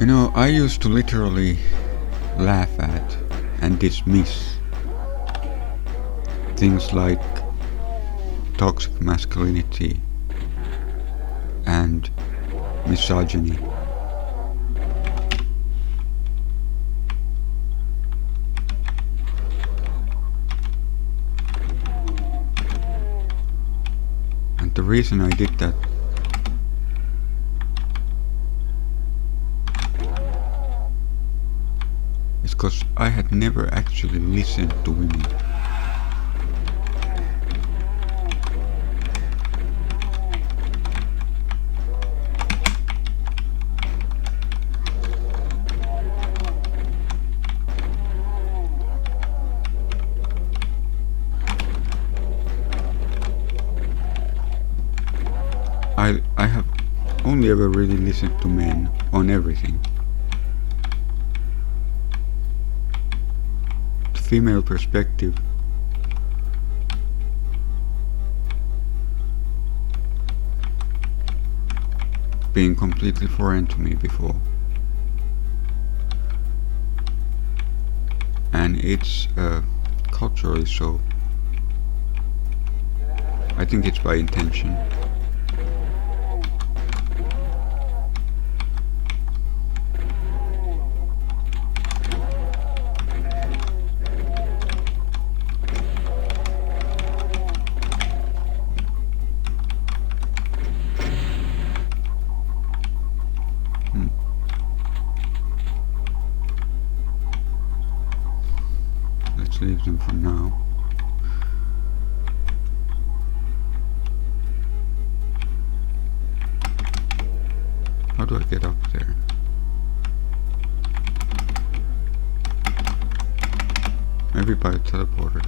You know, I used to literally laugh at and dismiss things like toxic masculinity and misogyny. And the reason I did that is because I had never actually listened to women. I have only ever really listened to men on everything. The female perspective being completely foreign to me before. And it's culturally so. I think it's by intention. Let's leave them for now. How do I get up there? Maybe by a teleporter.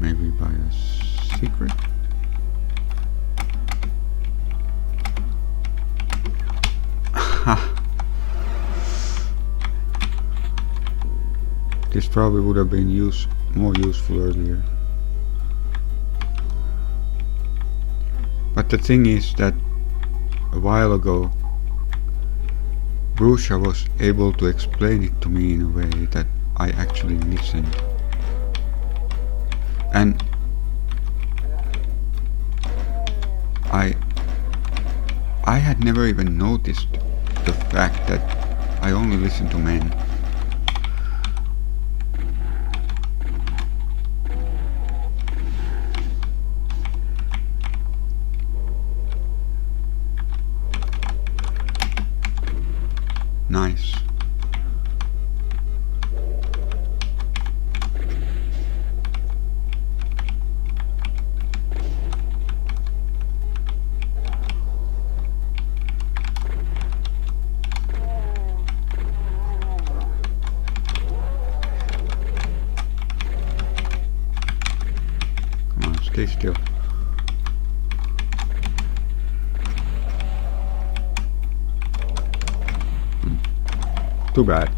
Maybe by a secret? This probably would have been more useful earlier. But the thing is that a while ago Brusha was able to explain it to me in a way that I actually listened. And I had never even noticed the fact that I only listen to men. Nice. Come on, stay still. Too bad.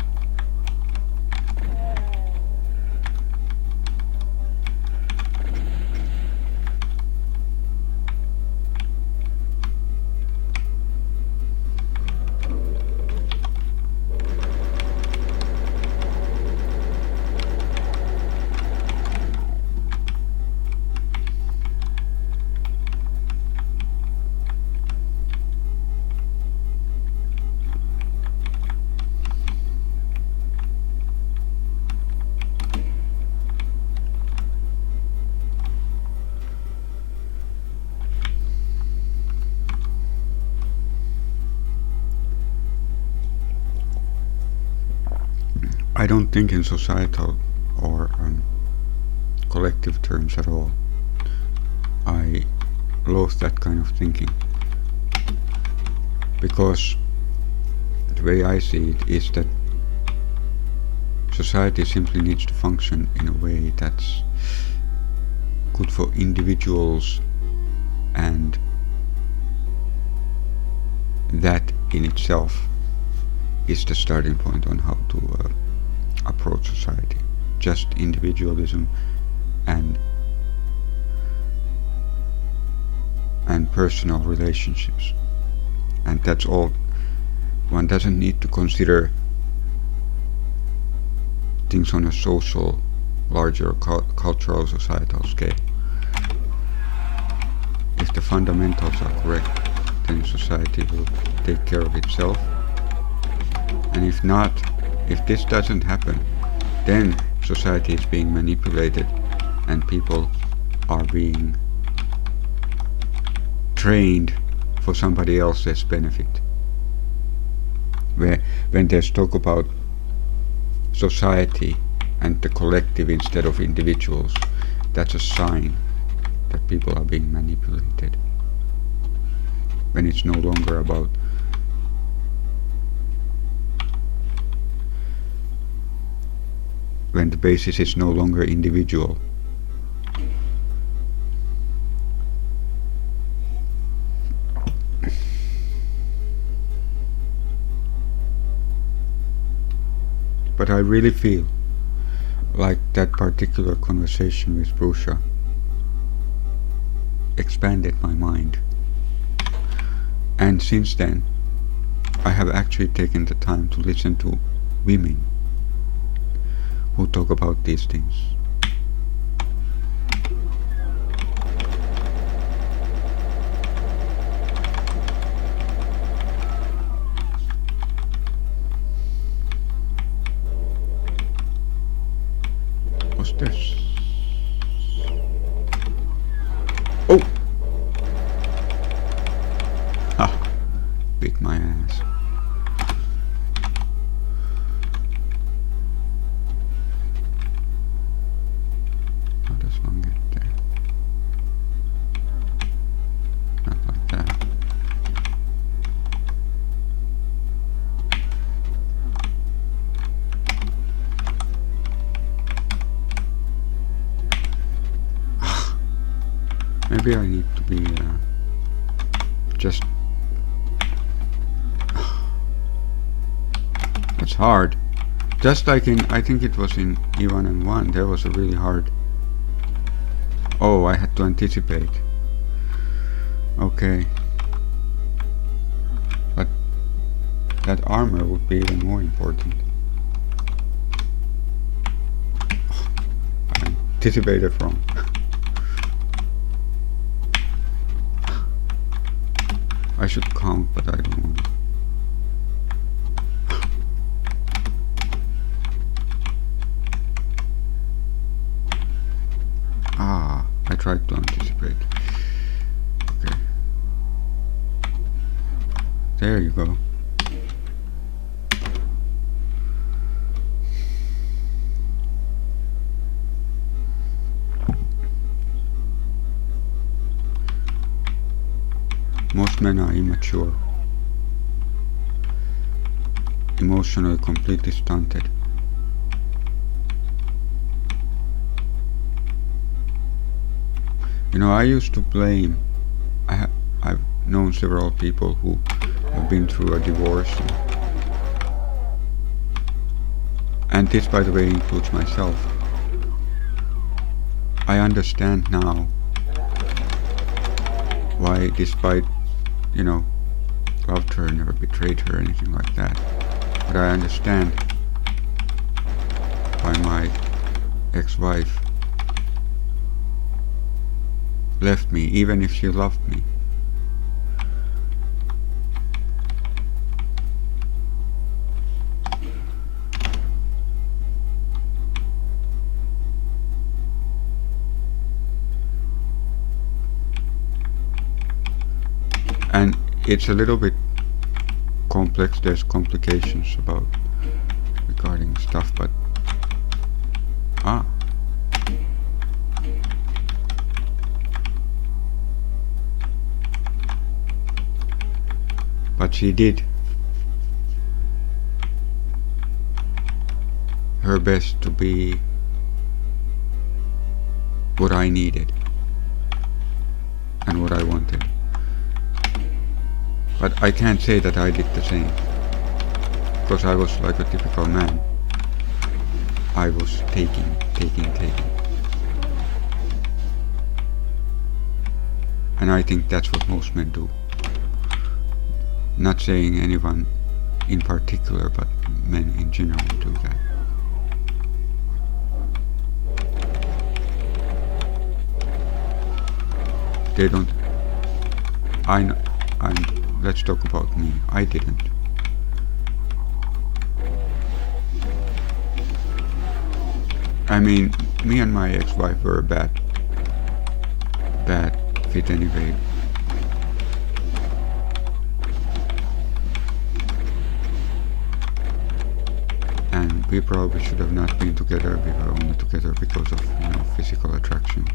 I don't think in societal or collective terms at all. I loathe that kind of thinking. Because the way I see it is that society simply needs to function in a way that's good for individuals, and that in itself is the starting point on how to approach society. Just individualism and personal relationships. And that's all. One doesn't need to consider things on a social, larger cultural, societal scale. If the fundamentals are correct, then society will take care of itself. And if not, if this doesn't happen, then society is being manipulated and people are being trained for somebody else's benefit. When there's talk about society and the collective instead of individuals, that's a sign that people are being manipulated. When it's no longer about when the basis is no longer individual. But I really feel like that particular conversation with Brusha expanded my mind. And since then, I have actually taken the time to listen to women who talk about these things. What's this? Oh! Ha! Beat my ass. How does one get there? Not like that. Maybe I need to be just. It's hard. Just like in, I think it was in E1M1, there was a really hard. Oh, I had to anticipate. Okay. But that armor would be even more important. I anticipated wrong. I should count, but I don't want. I tried to anticipate. Okay. There you go. Most men are immature, emotionally completely stunted. You know, I used to blame. I've known several people who have been through a divorce, and this, by the way, includes myself. I understand now why, despite, loved her, never betrayed her, anything like that. But I understand why my ex-wife left me, even if she loved me. And it's a little bit complex. There's complications regarding stuff, but but she did her best to be what I needed and what I wanted. But I can't say that I did the same, because I was like a typical man. I was taking. And I think that's what most men do. Not saying anyone in particular, but men in general do that. They don't. Let's talk about me. I didn't. I mean, me and my ex-wife were a bad fit anyway. And we probably should have not been together. We were only together because of, physical attraction.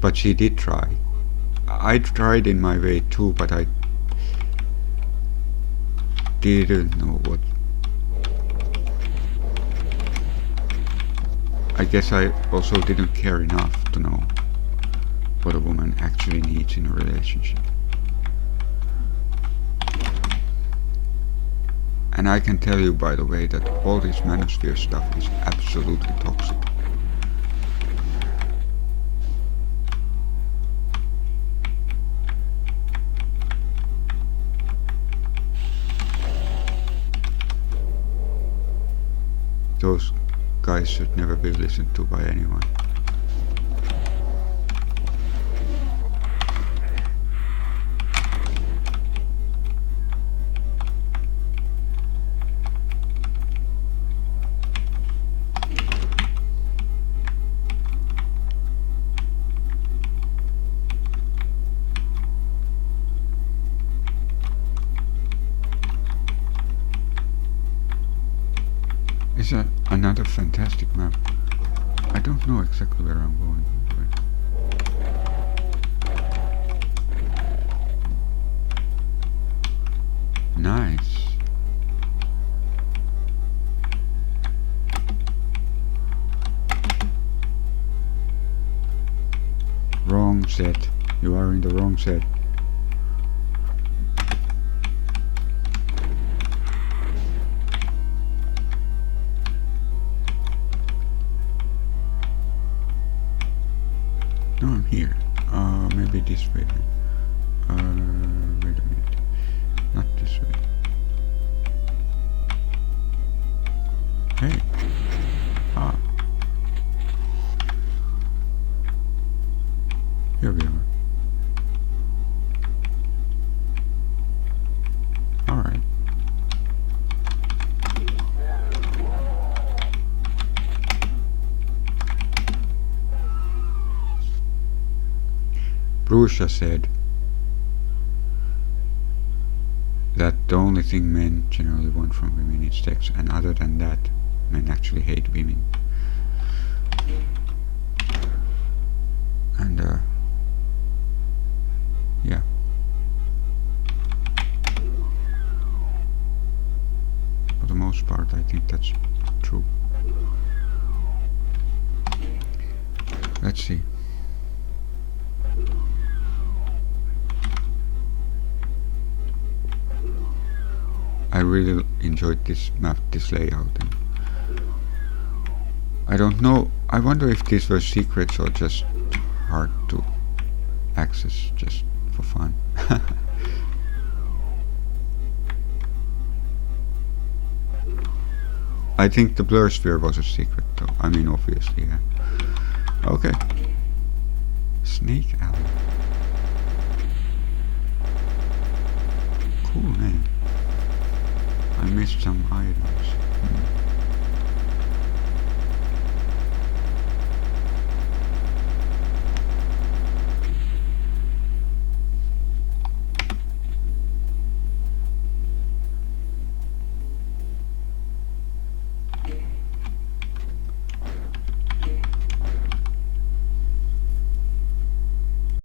But she did try. I tried in my way too, but I didn't know what. I guess I also didn't care enough to know what a woman actually needs in a relationship. And I can tell you, by the way, that all this manosphere stuff is absolutely toxic. Those guys should never be listened to by anyone. Is another fantastic map. I don't know exactly where I'm going. Nice. Wrong set. You are in the wrong set. No, I'm here. Maybe this way then. Wait a minute. Not this way. Hey. Ah. Here we are. Alright. Brusha said that the only thing men generally want from women is sex, and other than that, men actually hate women. And yeah. For the most part, I think that's true. Let's see. I really enjoyed this map, this layout, and I don't know, I wonder if these were secrets or just hard to access just for fun. I think the blur sphere was a secret though, I mean obviously, yeah. Okay. Snake Alley. Cool name. I missed some items.